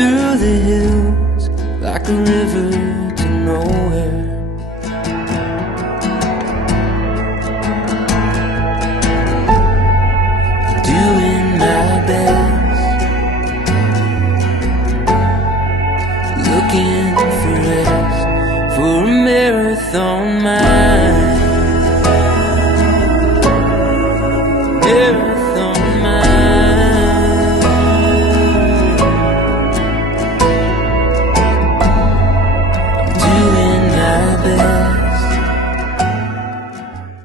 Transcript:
through the hills like a river to nowhere. Doing my best, looking for rest, for a marathon mind.